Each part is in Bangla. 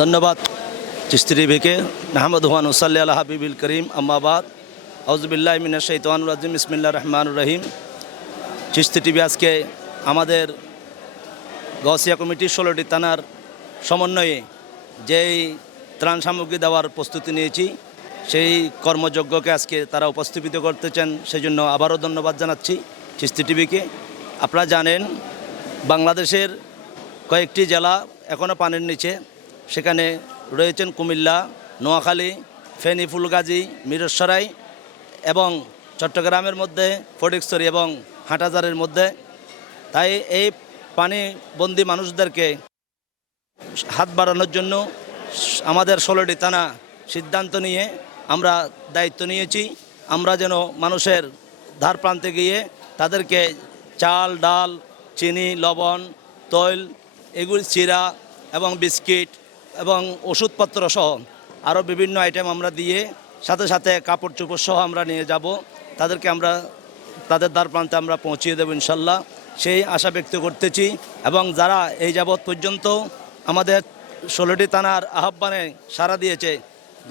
ধন্যবাদ চিস্তি টিভিকে। আহমদুহান উসাল্লি আল্লাহ হাবিবিল করিম আম্মাবাদ আউযুবিল্লাহ মিনাশ শাইতানির রাজিম বিসমিল্লাহির রহমানির রহিম। চিস্তি টিভি আজকে আমাদের গাউসিয়া কমিটির 16টি থানার সমন্বয়ে যেই ত্রাণ সামগ্রী দেওয়ার প্রস্তুতি নিয়েছি, সেই কর্মযজ্ঞকে আজকে তারা উপস্থাপিত করতেছেন, সেজন্য আবারও ধন্যবাদ জানাচ্ছি চিস্তি টিভিকে। আপনারা জানেন বাংলাদেশের কয়েকটি জেলা এখনও পানির নিচে, সেখানে রয়েছেন কুমিল্লা, নোয়াখালী, ফেনী, ফুলগাজী, মিরসরাই এবং চট্টগ্রামের মধ্যে ফটিকছড়ি এবং হাটহাজারীর মধ্যে। তাই এই পানিবন্দী মানুষদেরকে হাত বাড়ানোর জন্য আমাদের 16টি থানা সিদ্ধান্ত নিয়ে আমরা দায়িত্ব নিয়েছি। আমরা যেন মানুষের ধার প্রান্তে গিয়ে তাদেরকে চাল, ডাল, চিনি, লবণ, তৈল, এগুলি চিরা এবং বিস্কিট এবং ওষুধপত্র সহ আরও বিভিন্ন আইটেম আমরা দিয়ে সাথে সাথে কাপড় চোপড় সহ আমরা নিয়ে যাব। তাদেরকে আমরা তাদের দ্বার প্রান্তে আমরা পৌঁছিয়ে দেবো ইনশাল্লাহ, সেই আশা ব্যক্ত করতেছি। এবং যারা এই যাবৎ পর্যন্ত আমাদের 16টি থানার আহ্বানে সাড়া দিয়েছে,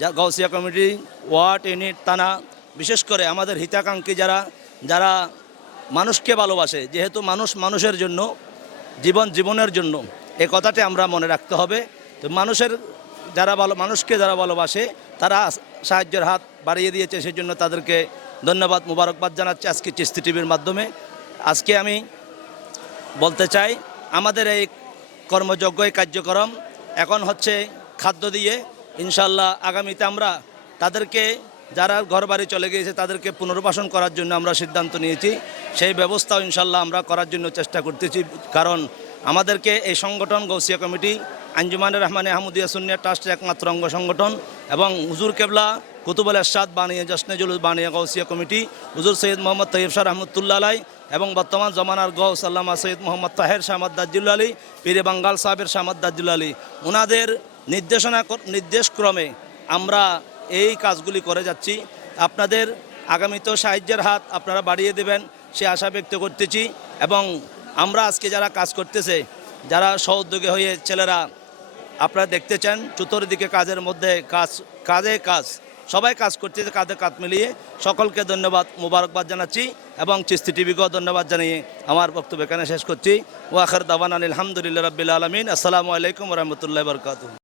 যা গাউসিয়া কমিটি ওয়ার্ড ইউনিট থানা, বিশেষ করে আমাদের হিতাকাঙ্ক্ষী যারা মানুষকে ভালোবাসে, যেহেতু মানুষ মানুষের জন্য, জীবনের জন্য, এই কথাটি আমরা মনে রাখতে হবে। তো মানুষকে যারা ভালোবাসে তারা সাহায্যের হাত বাড়িয়ে দিয়েছে, সেই জন্য তাদেরকে ধন্যবাদ, মুবারকবাদ জানাচ্ছি আজকে চিস্তি টিভির মাধ্যমে। আজকে আমি বলতে চাই, আমাদের এই কর্মযজ্ঞ, এই কার্যক্রম এখন হচ্ছে খাদ্য দিয়ে। ইনশাল্লাহ আগামীতে আমরা তাদেরকে, যারা ঘরবাড়ি চলে গিয়েছে তাদেরকে পুনর্বাসন করার জন্য আমরা সিদ্ধান্ত নিয়েছি। সেই ব্যবস্থাও ইনশাল্লাহ আমরা করার জন্য চেষ্টা করতেছি, কারণ আমাদেরকে এই সংগঠন গাউসিয়া কমিটি আঞ্জুমানে রহমানে আহমদিয়া সুন্নিয়া ট্রাস্টের একমাত্র অঙ্গ সংগঠন এবং হুজুর কেবলা কুতুবুল ইরশাদ বানিয়ে জশ্নে জুলুস বানিয়ে গাউসিয়া কমিটি, হুজুর সৈয়দ মোহাম্মদ তৈয়ব শাহ রহমতুল্লাহ আলাই এবং বর্তমান জমানার গৌস আল্লামা সৈয়দ মোহাম্মদ তাহের শাহ দাজ্জুল আলী, পীরে বাঙ্গাল সাহেবের শাহ দাজ্জুল আলী, ওনাদের নির্দেশক্রমে আমরা এই কাজগুলি করে যাচ্ছি। আপনাদের আগামীতেও সাহায্যের হাত আপনারা বাড়িয়ে দেবেন সে আশা ব্যক্ত করতেছি। এবং আমরা আজকে যারা কাজ করতেছে, যারা সহযোগী হয়ে ছেলেরা আপনারা দেখতেছেন চতুর্দিকে কাজের মধ্যে কাজ সবাই কাজ করতেছে, কাঁধে কাঁধ মিলিয়ে। সকলকে ধন্যবাদ, মুবারকবাদ জানাচ্ছি এবং চিস্তি টিভিকেও ধন্যবাদ জানিয়ে আমার বক্তব্য এখানে শেষ করছি। ওয়া আখির দাওয়ানা আলহামদুলিল্লাহি রাব্বিল আলামিন। আসসালামু আলাইকুম ওয়া রাহমাতুল্লাহি ওয়া বারাকাতুহু।